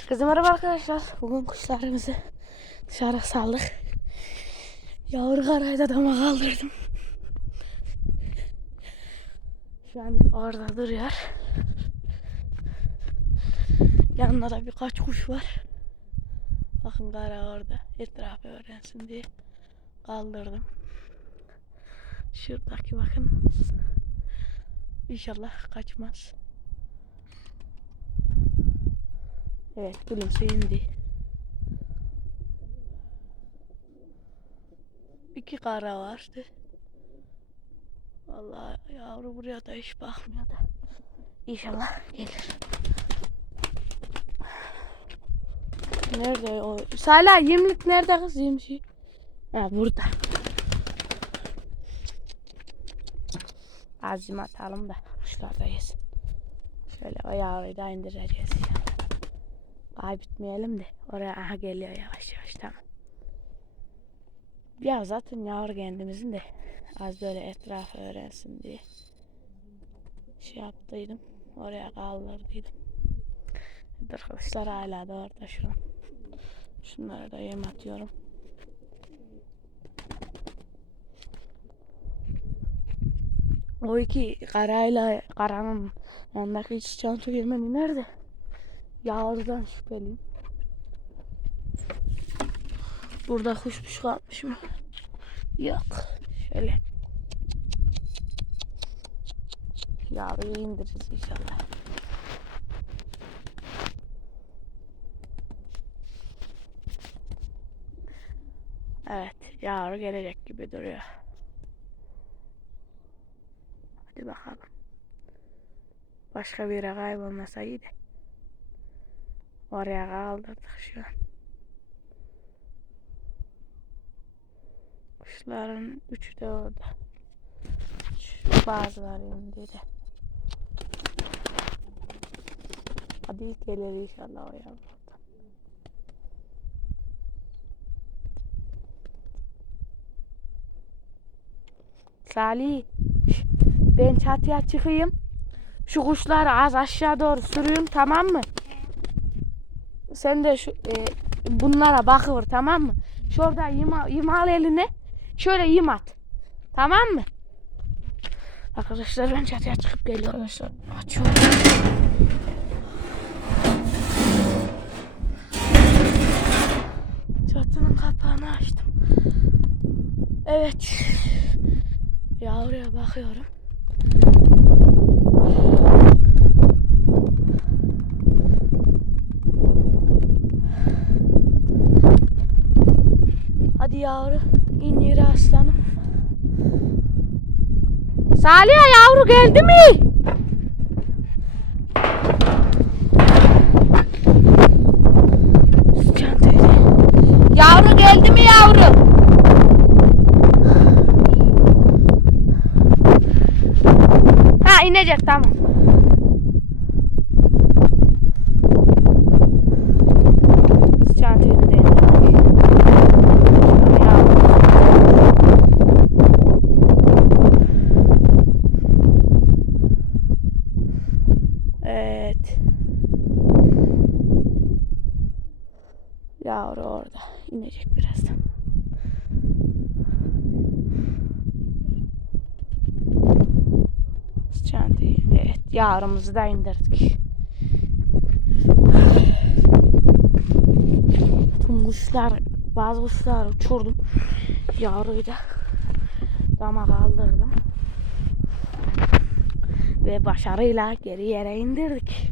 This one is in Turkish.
Herkese merhaba arkadaşlar. Bugün kuşlarımızı dışarı saldık. Yavru karayı da dama kaldırdım. Şu an orada duruyor. Yanında da birkaç kuş var. Bakın kara orada. Etrafı öğrensin diye kaldırdım. Şuradaki bakın. İnşallah kaçmaz. Evet gülümse indi. İki kara vardı. Vallahi yavru buraya da hiç bakmıyor da. İnşallah gelir. Nerede o? Salih yemlik nerede kız yemşi? Ha burada. Azim atalım da kuşlar da yesin. Şöyle o yavruyu da indireceğiz. Kaybetmeyelim de. Oraya aha geliyor yavaş yavaş tamam. Ya zaten yavru kendimizin de az böyle etrafı öğrensin diye şey yaptıydım. Oraya kaldırdıydım. Arkadaşlar hala da orada şu an. Şunlara da yem atıyorum. O iki karayla karanın yanındaki iç çanta yemeni nerede? Yavrudan şüpheliyim. Burada kuşmuş kalmış mı? Yok. Şöyle. Yavruyu indiririz inşallah. Evet. Yavru gelecek gibi duruyor. Hadi bakalım. Başka bir yere kaybolmasa iyi de. Oraya kaldırdık şu an. Kuşların üçü de orada. Şu bazıları indi de. Hadi gelir inşallah o yavru. Salih. Ben çatıya çıkayım. Şu kuşları az aşağı doğru sürüyorum tamam mı? Sen de şu e, bunlara bakıver tamam mı? Şurada yıma, yımal eline. Şöyle yım at. Tamam mı? Arkadaşlar ben çatıya çıkıp geliyorum. Arkadaşlar açıyorum. Çatının kapağını açtım. Evet. Yavruya bakıyorum. Hadi yavru in yere aslanım. Salih yavru geldi mi? Yavru geldi mi yavru? Ha inecek tamam. Çantayı da indirdik. Şöyle yavru. Evet. Yavru orada. inecek birazdan. Çantayı. Evet. Yavrumuzu da indirdik. Tüm kuşlar, bazı kuşlar uçurdum. Yavruyu da dama kaldırdım. Ve başarıyla geri yere indirdik.